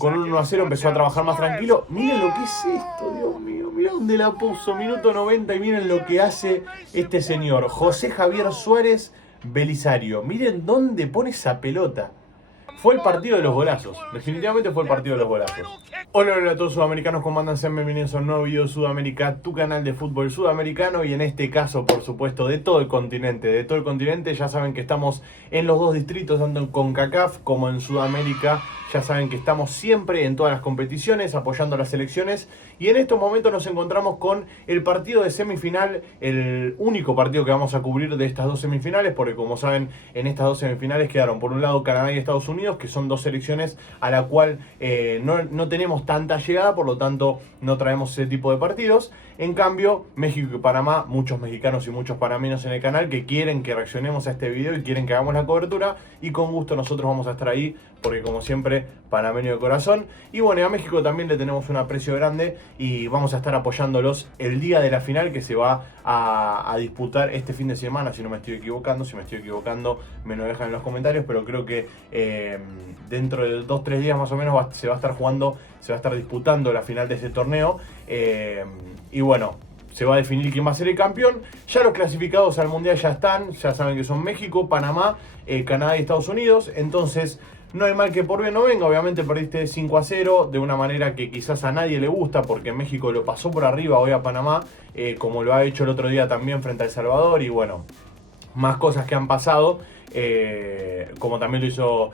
con un 1-0 empezó a trabajar más tranquilo. Miren lo que es esto, Dios mío. Miren dónde la puso, minuto 90, y miren lo que hace este señor, José Javier Suárez Belisario. Miren dónde pone esa pelota. Fue el partido de los golazos. Definitivamente fue el partido de los golazos. Hola, hola a todos sudamericanos, ¿cómo andan? Sean bienvenidos a un nuevo video de Sudamérica, tu canal de fútbol sudamericano, y en este caso, por supuesto, de todo el continente. De todo el continente, ya saben que estamos en los dos distritos, tanto en CONCACAF como en Sudamérica. Ya saben que estamos siempre en todas las competiciones, apoyando a las selecciones. Y en estos momentos nos encontramos con el partido de semifinal, el único partido que vamos a cubrir de estas dos semifinales, porque como saben, en estas dos semifinales quedaron por un lado Canadá y Estados Unidos, que son dos selecciones a la cual no tenemos tanta llegada, por lo tanto no traemos ese tipo de partidos. En cambio, México y Panamá, muchos mexicanos y muchos panameños en el canal que quieren que reaccionemos a este video y quieren que hagamos la cobertura, y con gusto nosotros vamos a estar ahí, porque como siempre, panameño de corazón. Y bueno, a México también le tenemos un aprecio grande y vamos a estar apoyándolos el día de la final, que se va a disputar este fin de semana, si no me estoy equivocando. Si me estoy equivocando, me lo dejan en los comentarios, pero creo que dentro de 2-3 días más o menos se va a estar jugando, se va a estar disputando la final de ese torneo. Y bueno, se va a definir quién va a ser el campeón. Ya los clasificados al mundial ya están, ya saben que son México, Panamá, Canadá y Estados Unidos. Entonces no hay mal que por bien no venga. Obviamente perdiste 5-0 de una manera que quizás a nadie le gusta, porque México lo pasó por arriba hoy a Panamá, como lo ha hecho el otro día también frente a El Salvador. Y bueno, más cosas que han pasado, como también lo hizo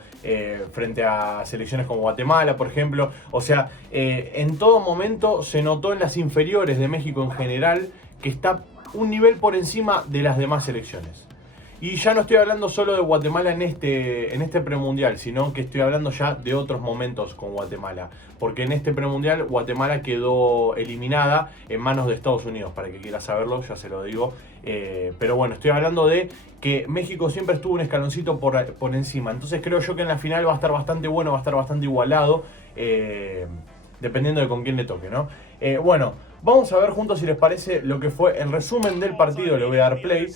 frente a selecciones como Guatemala, por ejemplo. O sea, en todo momento se notó en las inferiores de México en general que está un nivel por encima de las demás selecciones. Y ya no estoy hablando solo de Guatemala en este premundial, sino que estoy hablando ya de otros momentos con Guatemala. Porque en este premundial Guatemala quedó eliminada en manos de Estados Unidos, para que quiera saberlo, ya se lo digo. Pero bueno, estoy hablando de que México siempre estuvo un escaloncito por encima. Entonces creo yo que en la final va a estar bastante bueno, va a estar bastante igualado, dependiendo de con quién le toque, ¿no? Bueno, vamos a ver juntos, si les parece, lo que fue el resumen del partido. Le voy a dar play.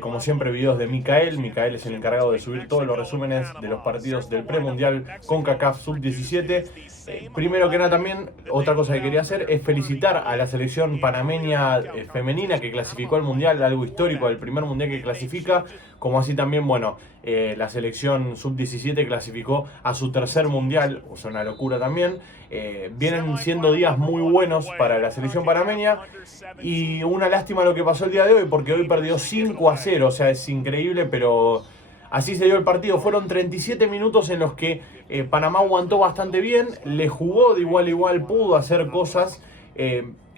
Como siempre, videos de Micael. Micael es el encargado de subir todos los resúmenes de los partidos del premundial CONCACAF Sub-17. Primero que nada, también, otra cosa que quería hacer es felicitar a la selección panameña femenina que clasificó al mundial, algo histórico, el primer mundial que clasifica. Como así también, bueno, la selección Sub-17 clasificó a su tercer mundial, o sea, una locura también. Vienen siendo días muy buenos para la selección panameña, y una lástima lo que pasó el día de hoy, porque hoy perdió 5-0, o sea, es increíble, pero así se dio el partido. Fueron 37 minutos en los que Panamá aguantó bastante bien, le jugó de igual a igual, pudo hacer cosas,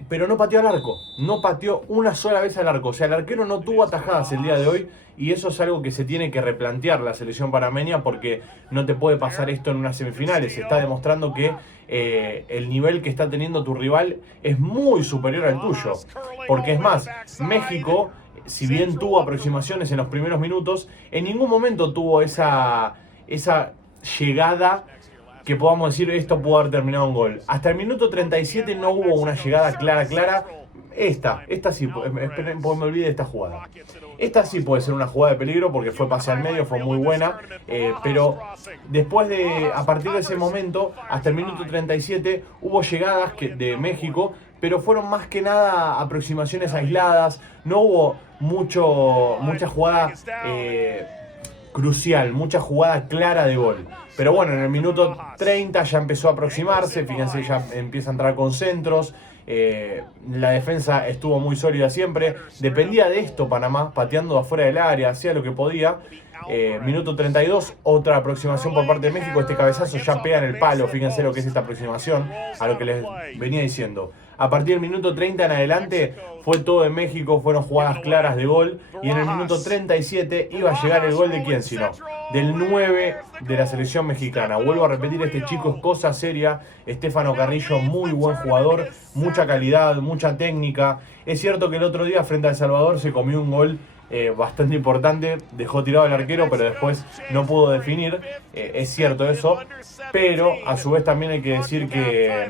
pero no pateó al arco, no pateó una sola vez al arco. O sea, el arquero no tuvo atajadas el día de hoy, y eso es algo que se tiene que replantear la selección panameña, porque no te puede pasar esto en unas semifinales. Se está demostrando que el nivel que está teniendo tu rival es muy superior al tuyo. Porque es más, México, si bien tuvo aproximaciones en los primeros minutos, en ningún momento tuvo esa llegada que podamos decir esto pudo haber terminado en gol. Hasta el minuto 37 no hubo una llegada clara. Esta sí, esperen, porque me olvidé de esta jugada. Esta sí puede ser una jugada de peligro, porque fue pase al medio, fue muy buena, pero después a partir de ese momento, hasta el minuto 37, hubo llegadas de México, pero fueron más que nada aproximaciones aisladas. No hubo mucha jugada crucial, mucha jugada clara de gol. Pero bueno, en el minuto 30 ya empezó a aproximarse, fíjense, ya empieza a entrar con centros. La defensa estuvo muy sólida siempre. Dependía de esto Panamá, pateando de afuera del área, hacía lo que podía. Minuto 32, otra aproximación por parte de México. Este cabezazo ya pega en el palo. Fíjense lo que es esta aproximación, a lo que les venía diciendo. A partir del minuto 30 en adelante fue todo de México, fueron jugadas claras de gol. Y en el minuto 37 iba a llegar el gol de quién sino del 9 de la selección mexicana. Vuelvo a repetir, este chico es cosa seria. Estefano Carrillo, muy buen jugador, mucha calidad, mucha técnica. Es cierto que el otro día frente a El Salvador se comió un gol bastante importante, dejó tirado al arquero, pero después no pudo definir. Es cierto eso, pero a su vez también hay que decir que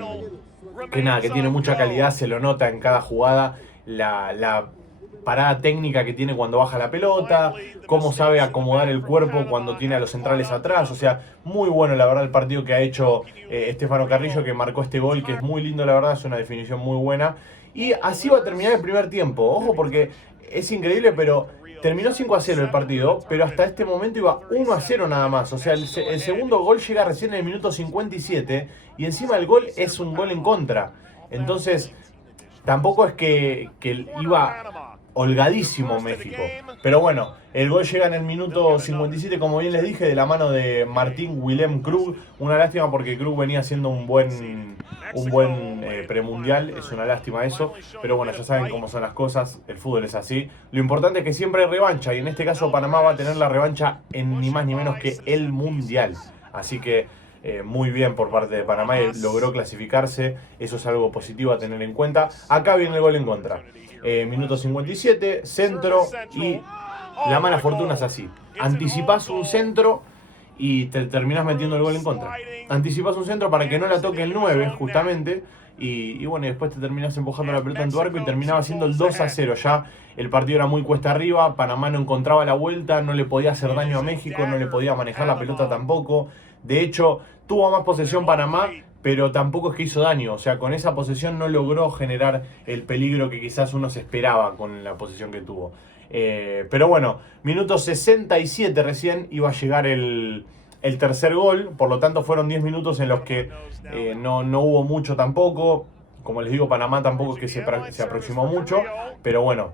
tiene mucha calidad, se lo nota en cada jugada, la parada técnica que tiene cuando baja la pelota, cómo sabe acomodar el cuerpo cuando tiene a los centrales atrás. O sea, muy bueno la verdad el partido que ha hecho Stefano Carrillo, que marcó este gol, que es muy lindo la verdad, es una definición muy buena. Y así va a terminar el primer tiempo. Ojo, porque es increíble, pero terminó 5-0 el partido, pero hasta este momento iba 1-0 nada más. O sea, el segundo gol llega recién en el minuto 57 y encima el gol es un gol en contra. Entonces, tampoco es que iba holgadísimo México. Pero bueno, el gol llega en el minuto 57, como bien les dije, de la mano de Martín Willem Krug. Una lástima porque Krug venía haciendo un buen premundial, es una lástima eso. Pero bueno, ya saben cómo son las cosas, el fútbol es así. Lo importante es que siempre hay revancha, y en este caso Panamá va a tener la revancha en ni más ni menos que el Mundial. Así que muy bien por parte de Panamá, logró clasificarse, eso es algo positivo a tener en cuenta. Acá viene el gol en contra. Minuto 57, centro, y la mala fortuna es así: anticipás un centro y te terminás metiendo el gol en contra. Anticipás un centro para que no la toque el 9 justamente, y bueno, y después te terminás empujando la pelota en tu arco y terminaba siendo el 2-0. Ya el partido era muy cuesta arriba, Panamá no encontraba la vuelta, no le podía hacer daño a México, no le podía manejar la pelota tampoco. De hecho, tuvo más posesión Panamá, pero tampoco es que hizo daño. O sea, con esa posesión no logró generar el peligro que quizás uno se esperaba con la posesión que tuvo. Pero bueno, minuto 67 recién iba a llegar el tercer gol. Por lo tanto, fueron 10 minutos en los que no hubo mucho tampoco. Como les digo, Panamá tampoco es que se aproximó mucho. Pero bueno,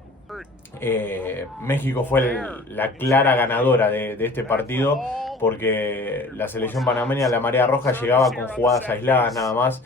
México fue la clara ganadora de este partido, porque la selección panameña, la marea roja, llegaba con jugadas aisladas nada más,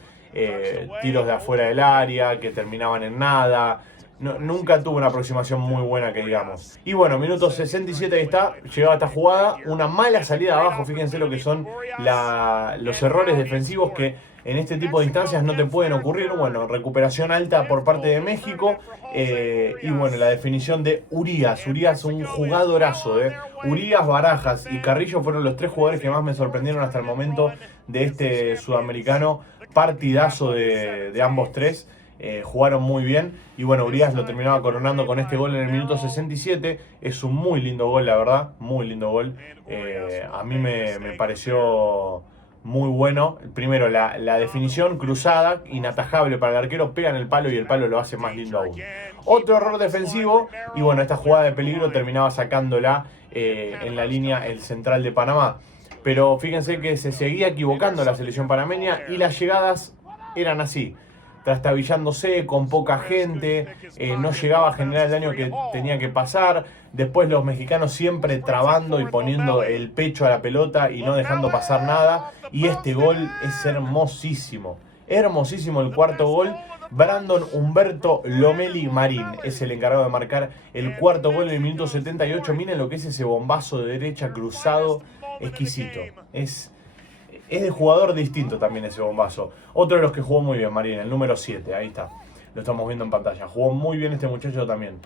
tiros de afuera del área que terminaban en nada. Nunca tuvo una aproximación muy buena, que digamos. Y bueno, minuto 67 ahí está, llegaba esta jugada, una mala salida de abajo. Fíjense lo que son los errores defensivos que en este tipo de instancias no te pueden ocurrir. Bueno, recuperación alta por parte de México, y bueno, la definición de Urías, un jugadorazo. Urías, Barajas y Carrillo fueron los tres jugadores que más me sorprendieron hasta el momento de este sudamericano. Partidazo de ambos tres. Jugaron muy bien, y bueno, Urías lo terminaba coronando con este gol en el minuto 67. Es un muy lindo gol, la verdad, muy lindo gol. A mí me pareció muy bueno. Primero, la definición cruzada, inatajable para el arquero, pega en el palo y el palo lo hace más lindo aún. Otro error defensivo, y bueno, esta jugada de peligro terminaba sacándola en la línea el central de Panamá. Pero fíjense que se seguía equivocando la selección panameña y las llegadas eran así: trastabillándose, con poca gente, no llegaba a generar el daño que tenía que pasar. Después los mexicanos siempre trabando y poniendo el pecho a la pelota y no dejando pasar nada. Y este gol es hermosísimo, hermosísimo el cuarto gol. Brandon Humberto Lomeli Marín es el encargado de marcar el cuarto gol en el minuto 78. Miren lo que es ese bombazo de derecha cruzado, exquisito. Es de jugador distinto también ese bombazo. Otro de los que jugó muy bien, Marín, el número 7, ahí está. Lo estamos viendo en pantalla. Jugó muy bien este muchacho también.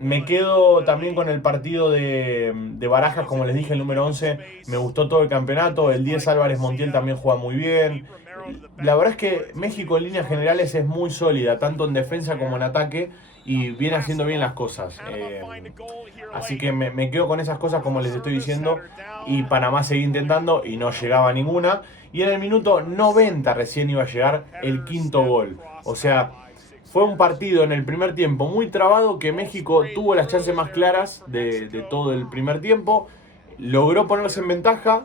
Me quedo también con el partido de Barajas, como les dije, el número 11. Me gustó todo el campeonato. El 10 Álvarez Montiel también juega muy bien. La verdad es que México en líneas generales es muy sólida, tanto en defensa como en ataque, y viene haciendo bien las cosas. Así que me quedo con esas cosas, como les estoy diciendo. Y Panamá seguía intentando y no llegaba a ninguna. Y en el minuto 90 recién iba a llegar el quinto gol. O sea, fue un partido en el primer tiempo muy trabado, que México tuvo las chances más claras de todo el primer tiempo. Logró ponerse en ventaja.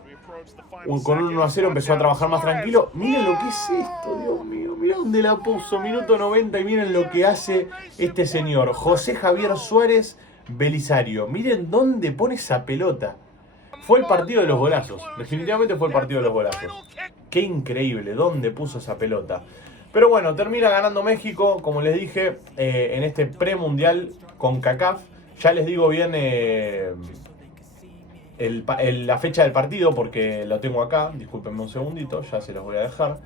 Con un 1-0 empezó a trabajar más tranquilo. Miren lo que es esto, Dios mío. Miren dónde la puso. Minuto 90 y miren lo que hace este señor, José Javier Suárez Belisario. Miren dónde pone esa pelota. Fue el partido de los golazos. Definitivamente fue el partido de los golazos. Qué increíble dónde puso esa pelota. Pero bueno, termina ganando México, como les dije, en este premundial con CONCACAF. Ya les digo bien la fecha del partido, porque lo tengo acá. Discúlpenme un segundito, ya se los voy a dejar.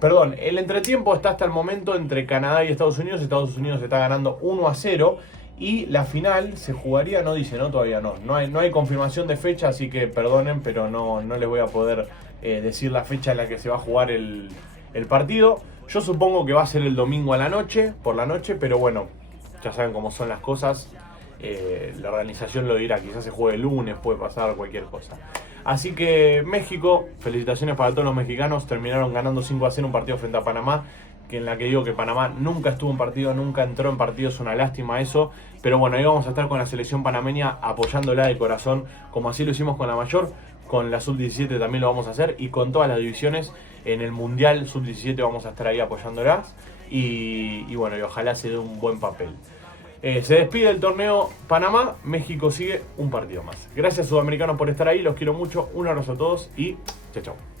Perdón, el entretiempo está hasta el momento entre Canadá y Estados Unidos. Estados Unidos está ganando 1-0. Y la final se jugaría, no dice, ¿no? Todavía no. No hay confirmación de fecha, así que perdonen, pero no les voy a poder decir la fecha en la que se va a jugar el partido. Yo supongo que va a ser el domingo a la noche, por la noche, pero bueno, ya saben cómo son las cosas. La organización lo dirá, quizás se juegue el lunes, puede pasar cualquier cosa. Así que México, felicitaciones para todos los mexicanos, terminaron ganando 5-0 un partido frente a Panamá, que en la que digo que Panamá nunca estuvo en partido, nunca entró en partido, es una lástima eso, pero bueno, ahí vamos a estar con la selección panameña apoyándola de corazón, como así lo hicimos con la mayor, con la sub-17 también lo vamos a hacer, y con todas las divisiones en el Mundial sub-17 vamos a estar ahí apoyándolas, y bueno, y ojalá se dé un buen papel. Se despide el torneo Panamá, México sigue un partido más. Gracias sudamericanos por estar ahí, los quiero mucho, un abrazo a todos y chao chao.